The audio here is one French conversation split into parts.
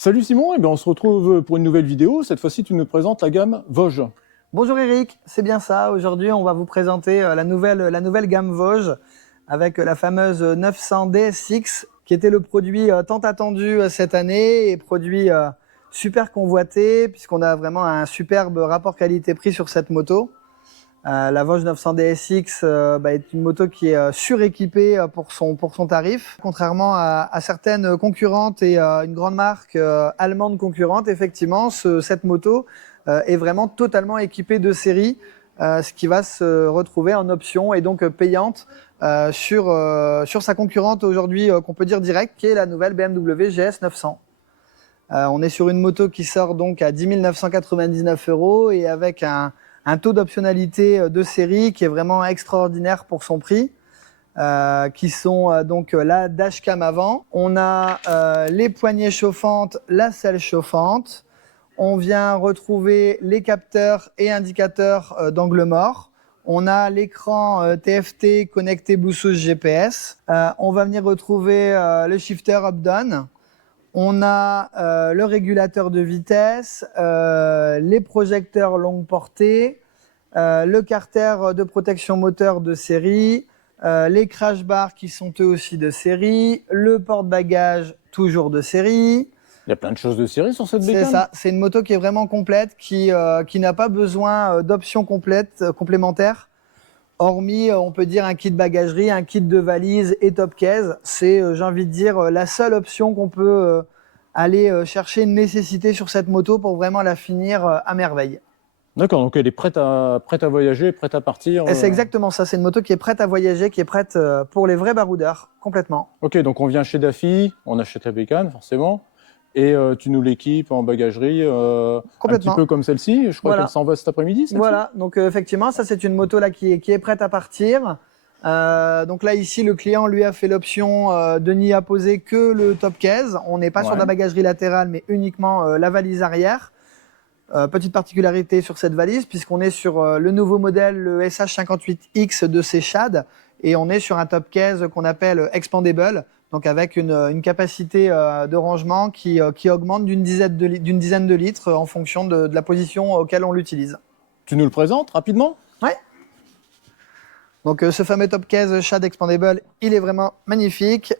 Salut Simon, on se retrouve pour une nouvelle vidéo. Cette fois-ci, tu nous présentes la gamme Vosges. Bonjour Eric, c'est bien ça. Aujourd'hui, on va vous présenter la nouvelle gamme Vosges avec la fameuse 900 DSX qui était le produit tant attendu cette année et produit super convoité puisqu'on a vraiment un superbe rapport qualité-prix sur cette moto. La Vosges 900 DSX est une moto qui est suréquipée pour son tarif. Contrairement à certaines concurrentes et une grande marque allemande concurrente, effectivement, cette moto est vraiment totalement équipée de série, ce qui va se retrouver en option et donc payante sur sa concurrente aujourd'hui qu'on peut dire direct, qui est la nouvelle BMW GS 900. On est sur une moto qui sort donc à 10 999 € et avec un taux d'optionnalité de série qui est vraiment extraordinaire pour son prix, qui sont donc la dashcam avant. On a les poignées chauffantes, la selle chauffante. On vient retrouver les capteurs et indicateurs d'angle mort. On a l'écran TFT connecté Bluetooth GPS. On va venir retrouver le shifter up-down. On a le régulateur de vitesse, les projecteurs longue portée, le carter de protection moteur de série, les crash bars qui sont eux aussi de série, le porte-bagages toujours de série. Il y a plein de choses de série sur cette bécane. C'est ça, c'est une moto qui est vraiment complète, qui n'a pas besoin d'options complémentaires. Hormis, on peut dire, un kit bagagerie, un kit de valise et top case. C'est, j'ai envie de dire, la seule option qu'on peut aller chercher une nécessité sur cette moto pour vraiment la finir à merveille. D'accord, donc elle est prête à voyager, prête à partir. Et c'est exactement ça, c'est une moto qui est prête à voyager, qui est prête pour les vrais baroudeurs, complètement. Ok, donc on vient chez Daffy, on achète la bécane, forcément. Et tu nous l'équipes en bagagerie, un petit peu comme celle-ci. Je crois qu'elle s'en va cet après-midi. Voilà, donc effectivement, ça c'est une moto là qui est prête à partir. Donc là ici, le client lui a fait l'option de n'y apposer que le top case. On n'est pas sur la bagagerie latérale, mais uniquement la valise arrière. Petite particularité sur cette valise, puisqu'on est sur le nouveau modèle, le SH58X de Sechad, et on est sur un top case qu'on appelle expandable. Donc avec une capacité de rangement qui augmente d'une dizaine de litres en fonction de la position auquel on l'utilise. Tu nous le présentes rapidement ? Ouais. Donc ce fameux top case Shad Expandable, il est vraiment magnifique.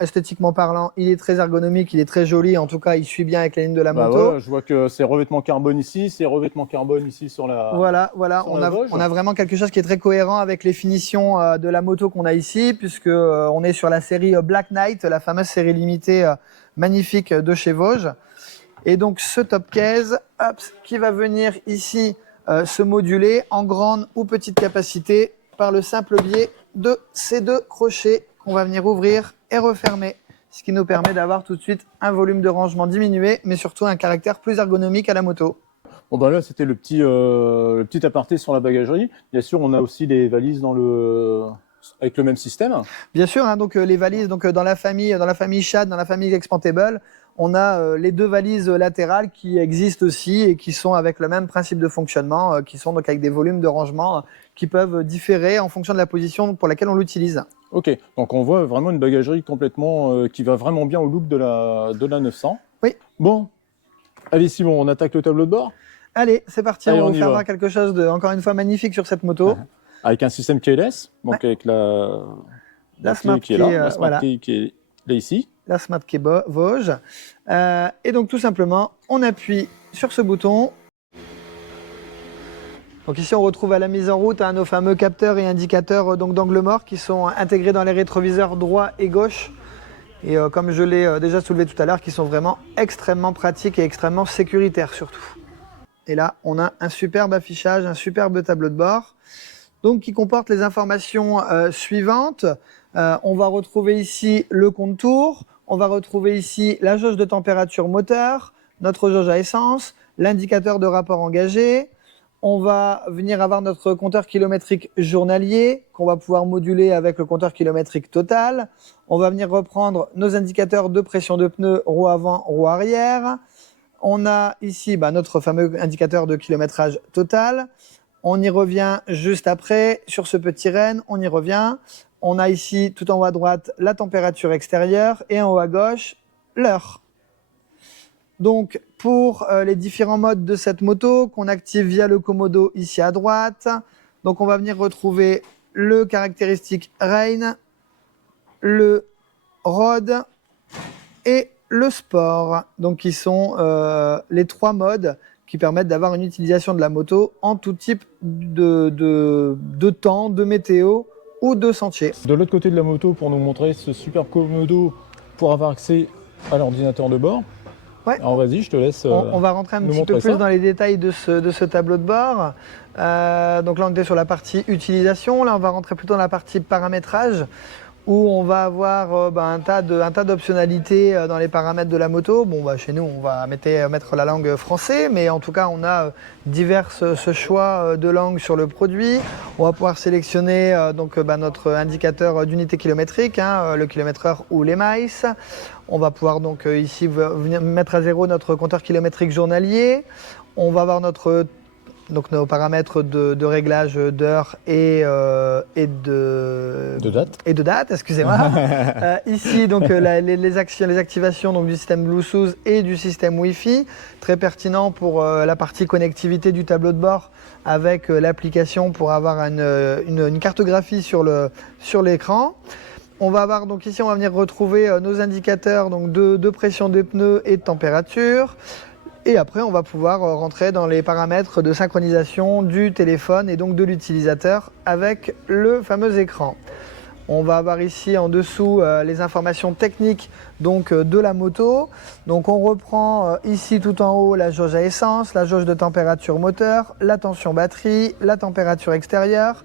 Esthétiquement parlant, il est très ergonomique, il est très joli. En tout cas, il suit bien avec la ligne de la moto. Ouais, je vois que c'est revêtement carbone ici, c'est revêtement carbone ici sur la. Voilà. On a vraiment quelque chose qui est très cohérent avec les finitions de la moto qu'on a ici, puisque on est sur la série Black Knight, la fameuse série limitée magnifique de chez Vosges. Et donc ce top case, qui va venir ici se moduler en grande ou petite capacité par le simple biais de ces deux crochets qu'on va venir ouvrir et refermer, ce qui nous permet d'avoir tout de suite un volume de rangement diminué, mais surtout un caractère plus ergonomique à la moto. Bon là, c'était le petit aparté sur la bagagerie. Bien sûr, on a aussi les valises avec le même système. Bien sûr, hein, donc les valises dans la famille Shad, dans la famille Expandable, on a les deux valises latérales qui existent aussi et qui sont avec le même principe de fonctionnement, qui sont donc avec des volumes de rangement qui peuvent différer en fonction de la position pour laquelle on l'utilise. Ok, donc on voit vraiment une bagagerie complètement qui va vraiment bien au look de la 900. Oui. Bon, allez Simon, on attaque le tableau de bord. Allez, c'est parti, on va vous faire voir quelque chose de, encore une fois, magnifique sur cette moto. Avec un système keyless, donc avec la Smart qui est là, la Smart Key qui est là ici. La Smart Key Vosges. Et donc tout simplement, on appuie sur ce bouton. Donc ici on retrouve à la mise en route nos fameux capteurs et indicateurs d'angle mort qui sont intégrés dans les rétroviseurs droit et gauche. Et comme je l'ai déjà soulevé tout à l'heure, qui sont vraiment extrêmement pratiques et extrêmement sécuritaires surtout. Et là, on a un superbe affichage, un superbe tableau de bord, donc qui comporte les informations suivantes. On va retrouver ici le contour, on va retrouver ici la jauge de température moteur, notre jauge à essence, l'indicateur de rapport engagé. On va venir avoir notre compteur kilométrique journalier qu'on va pouvoir moduler avec le compteur kilométrique total. On va venir reprendre nos indicateurs de pression de pneus, roue avant, roue arrière. On a ici notre fameux indicateur de kilométrage total. On y revient juste après sur ce petit renne, on y revient. On a ici tout en haut à droite la température extérieure et en haut à gauche l'heure. Donc, pour les différents modes de cette moto qu'on active via le Komodo ici à droite, donc on va venir retrouver le caractéristique Rain, le Road et le Sport. Donc, qui sont les 3 modes qui permettent d'avoir une utilisation de la moto en tout type de temps, de météo ou de sentier. De l'autre côté de la moto, pour nous montrer ce super Komodo pour avoir accès à l'ordinateur de bord. Ouais. Alors vas-y, je te laisse. On va rentrer un petit peu plus dans les détails de ce tableau de bord. Donc là, on était sur la partie utilisation. Là, on va rentrer plutôt dans la partie paramétrage, où on va avoir un tas d'optionnalités dans les paramètres de la moto. Bon, chez nous, on va mettre la langue français, mais en tout cas, on a divers choix de langue sur le produit. On va pouvoir sélectionner notre indicateur d'unité kilométrique, le kilomètre-heure ou les miles. On va pouvoir donc ici venir mettre à 0 notre compteur kilométrique journalier. On va avoir nos paramètres de réglage d'heure et de date, excusez-moi. Ici, donc, les activations donc, du système Bluetooth et du système Wi-Fi, très pertinent pour la partie connectivité du tableau de bord avec l'application pour avoir une cartographie sur l'écran. On va avoir donc ici, on va venir retrouver nos indicateurs donc, de pression des pneus et de température. Et après, on va pouvoir rentrer dans les paramètres de synchronisation du téléphone et donc de l'utilisateur avec le fameux écran. On va avoir ici en dessous les informations techniques donc, de la moto. Donc on reprend ici tout en haut la jauge à essence, la jauge de température moteur, la tension batterie, la température extérieure.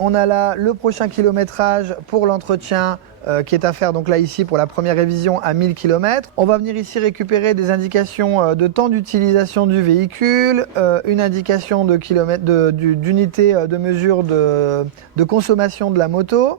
On a là le prochain kilométrage pour l'entretien qui est à faire donc là ici pour la première révision à 1000 km. On va venir ici récupérer des indications de temps d'utilisation du véhicule, une indication d'unité de mesure de consommation de la moto.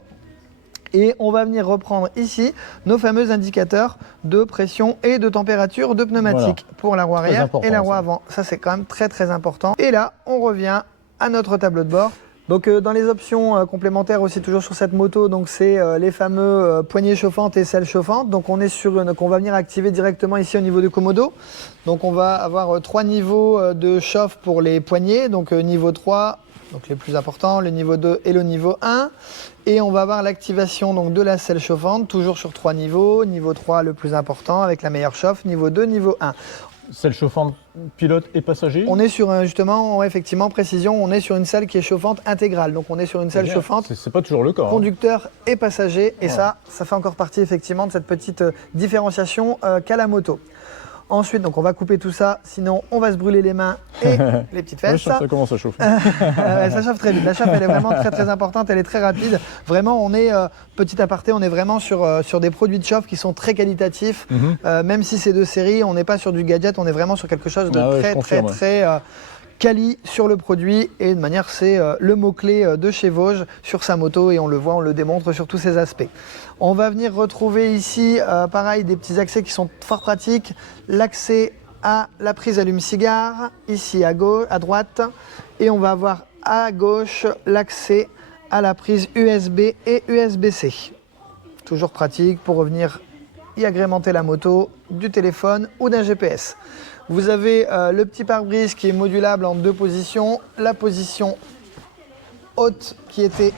Et on va venir reprendre ici nos fameux indicateurs de pression et de température de pneumatique pour la roue arrière et la roue avant. Ça c'est quand même très très important. Et là on revient à notre tableau de bord. Donc dans les options complémentaires aussi toujours sur cette moto, donc c'est les fameux poignées chauffantes et selles chauffantes. Donc on est qu'on va venir activer directement ici au niveau du Komodo. Donc on va avoir 3 niveaux de chauffe pour les poignées, donc niveau 3, donc les plus importants, le niveau 2 et le niveau 1. Et on va avoir l'activation donc de la selle chauffante, toujours sur 3 niveaux. Niveau 3 le plus important avec la meilleure chauffe, niveau 2, niveau 1. Selle chauffante, pilote et passager. On est sur justement, effectivement, précision, on est sur une selle qui est chauffante intégrale. Donc on est sur une selle chauffante. C'est pas toujours le cas. Conducteur et passager. Et ça fait encore partie effectivement de cette petite différenciation qu'a la moto. Ensuite, donc on va couper tout ça, sinon on va se brûler les mains et les petites fesses. Ça commence à chauffer. Ça chauffe très vite. La chauffe, elle est vraiment très très importante, elle est très rapide. Vraiment, on est, petit aparté, on est vraiment sur des produits de chauffe qui sont très qualitatifs. Même si c'est de série, on n'est pas sur du gadget, on est vraiment sur quelque chose de très quali sur le produit. Et de manière, c'est le mot-clé de chez Vosges sur sa moto et on le voit, on le démontre sur tous ses aspects. On va venir retrouver ici, pareil, des petits accès qui sont fort pratiques. L'accès à la prise allume-cigare, ici à droite. Et on va avoir à gauche l'accès à la prise USB et USB-C. Toujours pratique pour revenir y agrémenter la moto, du téléphone ou d'un GPS. Vous avez le petit pare-brise qui est modulable en 2 positions. La position haute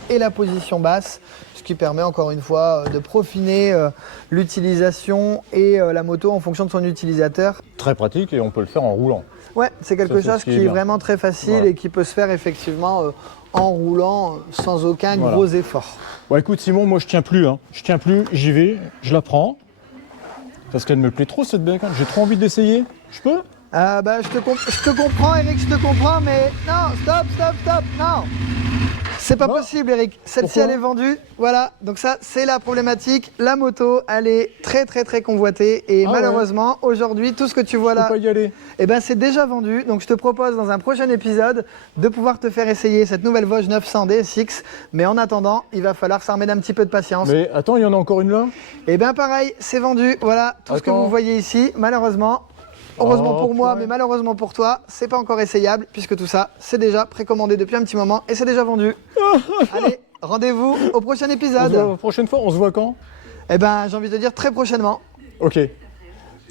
et la position basse, ce qui permet encore une fois de profiner l'utilisation et la moto en fonction de son utilisateur. Très pratique et on peut le faire en roulant. Ouais, c'est quelque chose qui est vraiment très facile et qui peut se faire effectivement en roulant sans aucun gros effort. Bon écoute Simon, moi je tiens plus, j'y vais, je la prends. Parce qu'elle me plaît trop cette bécane, j'ai trop envie d'essayer. Je peux ? Je te comprends Eric, je te comprends, mais non, stop, non. C'est pas possible Eric, celle-ci elle est vendue, voilà, donc ça c'est la problématique, la moto elle est très convoitée et malheureusement aujourd'hui tout ce que tu vois là, pas y aller. C'est déjà vendu, donc je te propose dans un prochain épisode de pouvoir te faire essayer cette nouvelle Vosges 900 DSX, mais en attendant il va falloir s'armer d'un petit peu de patience. Mais attends, il y en a encore une là ? Pareil, c'est vendu, voilà, tout ce que vous voyez ici, malheureusement. Heureusement pour moi, mais malheureusement pour toi, c'est pas encore essayable puisque tout ça, c'est déjà précommandé depuis un petit moment et c'est déjà vendu. Allez, rendez-vous au prochain épisode. La prochaine fois, on se voit quand ? J'ai envie de dire très prochainement. Ok.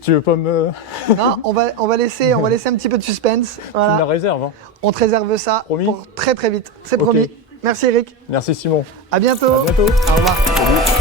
Tu veux pas me... Non, on va laisser un petit peu de suspense. Voilà. Tu me la réserves. Hein. On te réserve ça promis pour très vite. C'est okay. promis. Merci Eric. Merci Simon. À bientôt. À bientôt. Au revoir. Salut.